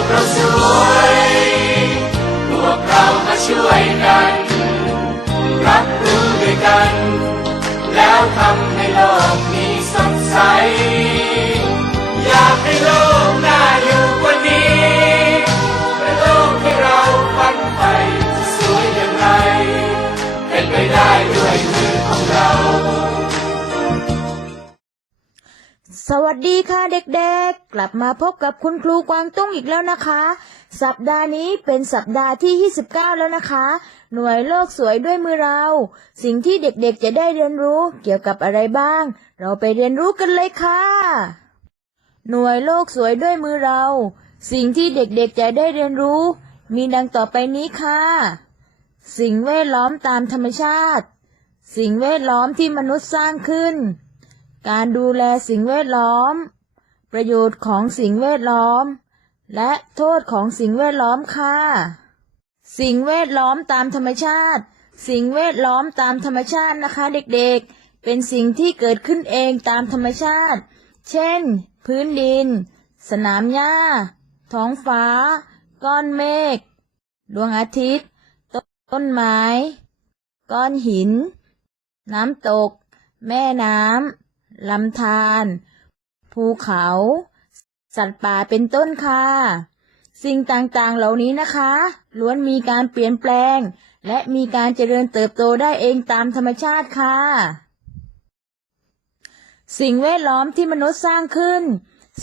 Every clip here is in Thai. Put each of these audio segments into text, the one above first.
กเราสวยพวกเรามาช่วยกัน รับรู้ด้วยกัน แล้วทำให้โลก สวัสดีค่ะเด็กๆ กลับมาพบกับคุณครูกวางตุ้งอีกแล้วนะคะ สัปดาห์นี้เป็นสัปดาห์ที่ 29 แล้วนะคะ หน่วยโลกสวยด้วยมือเรา สิ่งที่เด็กๆจะได้เรียนรู้เกี่ยวกับอะไรบ้าง เราไปเรียนรู้กันเลยค่ะ หน่วยโลกสวยด้วยมือเรา สิ่งที่เด็กๆจะได้เรียนรู้ มีดังต่อไปนี้ค่ะ สิ่งแวดล้อมตามธรรมชาติ สิ่งแวดล้อมที่มนุษย์สร้างขึ้น การดูแลสิ่งแวดล้อม ประโยชน์ของสิ่งแวดล้อม และโทษของสิ่งแวดล้อมค่ะ สิ่งแวดล้อมตามธรรมชาติ สิ่งแวดล้อมตามธรรมชาตินะคะเด็กๆ เป็นสิ่งที่เกิดขึ้นเองตามธรรมชาติ เช่น พื้นดิน สนามหญ้า ท้องฟ้า ก้อนเมฆ ดวงอาทิตย์ ต้นไม้ ก้อนหิน น้ำตก แม่น้ำ ลำธาร ภูเขา สัตว์ป่าเป็นต้นค่ะ สิ่งต่างๆเหล่านี้นะคะ ล้วนมีการเปลี่ยนแปลง และมีการเจริญเติบโตได้เองตามธรรมชาติค่ะ สิ่งแวดล้อมที่มนุษย์สร้างขึ้น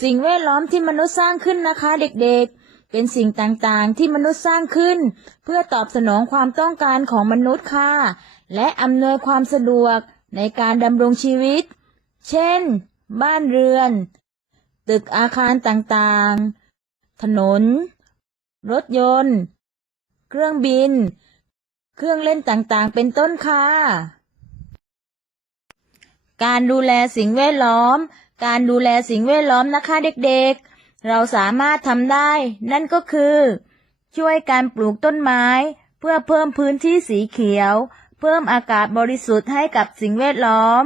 สิ่งแวดล้อมที่มนุษย์สร้างขึ้นนะคะเด็กๆ เป็นสิ่งต่างๆที่มนุษย์สร้างขึ้น เพื่อตอบสนองความต้องการของมนุษย์ค่ะ และอำนวยความสะดวกในการดำรงชีวิต เช่น บ้านเรือน ตึกอาคารต่างๆ ถนน รถยนต์ เครื่องบิน เครื่องเล่นต่างๆ เป็นต้นค่ะ การดูแลสิ่งแวดล้อม การดูแลสิ่งแวดล้อมนะคะเด็กๆ เราสามารถทำได้ นั่นก็คือ ช่วยการปลูกต้นไม้ เพื่อเพิ่มพื้นที่สีเขียว เพิ่มอากาศบริสุทธิ์ให้กับสิ่งแวดล้อม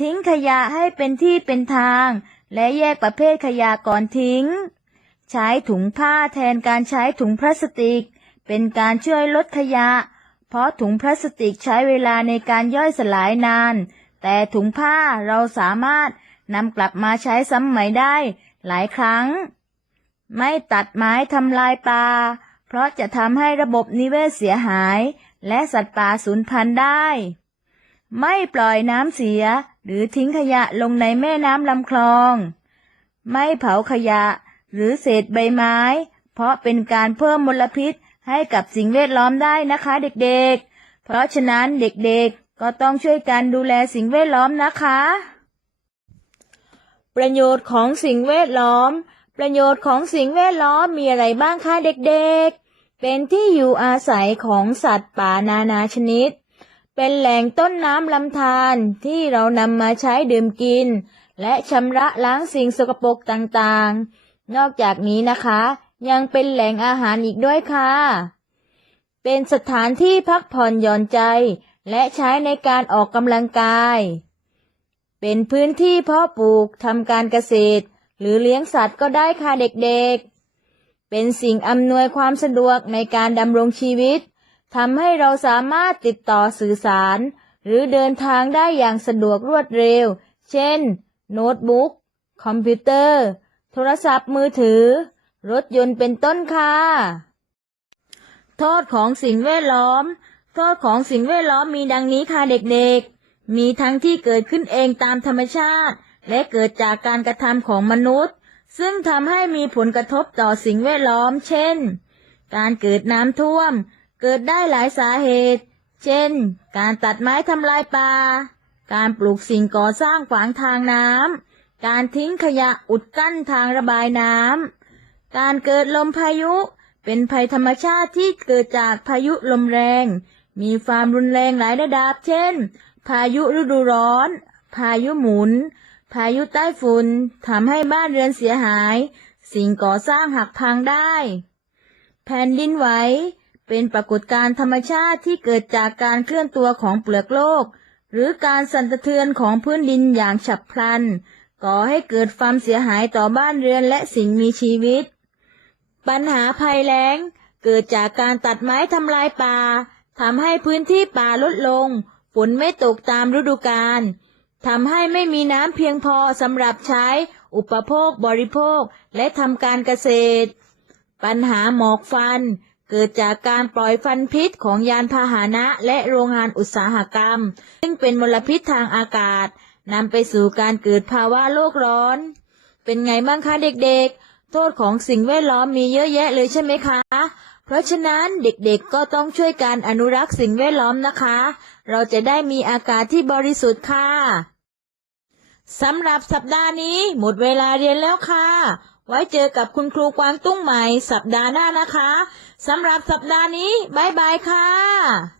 ทิ้งขยะให้เป็นที่เป็นทาง และแยกประเภทขยะก่อนทิ้ง ใช้ถุงผ้าแทนการใช้ถุงพลาสติก เป็นการช่วยลดขยะ เพราะถุงพลาสติกใช้เวลาในการย่อยสลายนาน แต่ถุงผ้าเราสามารถนำกลับมาใช้ซ้ำใหม่ได้หลายครั้ง ไม่ตัดไม้ทำลายป่าเพราะจะทำให้ระบบนิเวศเสียหาย และสัตว์ป่าสูญพันธุ์ได้ ไม่ปล่อยน้ำเสีย หรือทิ้งขยะลงในแม่น้ำลำคลอง ไม่เผาขยะ หรือเศษใบไม้ เพราะเป็นการเพิ่มมลพิษให้กับสิ่งแวดล้อมได้นะคะเด็กๆ เพราะฉะนั้นเด็กๆ ก็ต้องช่วยกันดูแลสิ่งแวดล้อมนะคะ ประโยชน์ของสิ่งแวดล้อม ประโยชน์ของสิ่งแวดล้อมมีอะไรบ้างคะเด็กๆ เป็นที่อยู่อาศัยของสัตว์ป่านานาชนิด เป็นแหล่งต้นน้ำลำธารที่เรานำมาใช้ดื่มกิน และชำระล้างสิ่งสกปรกต่างๆ นอกจากนี้นะคะ ยังเป็นแหล่งอาหารอีกด้วยค่ะ เป็นสถานที่พักผ่อนหย่อนใจ และใช้ในการออกกำลังกาย เป็นพื้นที่เพาะปลูกทำการเกษตร หรือเลี้ยงสัตว์ก็ได้ค่ะเด็กๆ เป็นสิ่งอำนวยความสะดวกในการดำรงชีวิต ทำให้เราสามารถติดต่อสื่อสาร หรือเดินทางได้อย่างสะดวกรวดเร็ว เช่น โน้ตบุ๊ก คอมพิวเตอร์ โทรศัพท์มือถือ รถยนต์เป็นต้นค่ะ โทษของสิ่งแวดล้อม โทษของสิ่งแวดล้อมมีดังนี้ค่ะเด็กๆ มีทั้งที่เกิดขึ้นเองตามธรรมชาติ และเกิดจากการกระทำของมนุษย์ ซึ่งทำให้มีผลกระทบต่อสิ่งแวดล้อม เช่น การเกิดน้ำท่วม เกิดได้หลายสาเหตุ เช่น การตัดไม้ทำลายป่า การปลูกสิ่งก่อสร้างขวางทางน้ำ การทิ้งขยะอุดกั้นทางระบายน้ำ การเกิดลมพายุ เป็นภัยธรรมชาติที่เกิดจากพายุลมแรง มีความรุนแรงหลายระดับ เช่น พายุฤดูร้อน พายุหมุน พายุใต้ฝุ่นทำให้บ้านเรือนเสียหาย สิ่งก่อสร้างหักพังได้ แผ่นดินไหว เป็นปรากฏการณ์ธรรมชาติที่เกิดจากการเคลื่อนตัวของเปลือกโลก หรือการสั่นสะเทือนของพื้นดินอย่างฉับพลัน ก่อให้เกิดความเสียหายต่อบ้านเรือนและสิ่งมีชีวิต ปัญหาภัยแล้ง เกิดจากการตัดไม้ทำลายป่าทำให้พื้นที่ป่าลดลง ฝนไม่ตกตามฤดูกาลทำให้ไม่มีน้ำเพียงพอสำหรับใช้อุปโภคบริโภคและทำการเกษตร ปัญหาหมอกฟัน เกิดจากการปล่อยฟันพิษของยานพาหนะและโรงงานอุตสาหกรรม ซึ่งเป็นมลพิษทางอากาศนำไปสู่การเกิดภาวะโลกร้อน เป็นไงบ้างคะเด็กๆ โทษของสิ่งแวดล้อมมีเยอะแยะเลยใช่ไหมคะ เพราะฉะนั้นเด็กๆก็ต้องช่วยการอนุรักษ์สิ่งแวดล้อมนะคะ เราจะได้มีอากาศที่บริสุทธิ์ค่ะสำหรับสัปดาห์นี้หมดเวลาเรียนแล้วค่ะ ไว้เจอกับคุณครูกวางตุ้งใหม่สัปดาห์หน้านะคะสำหรับสัปดาห์นี้บายบายค่ะ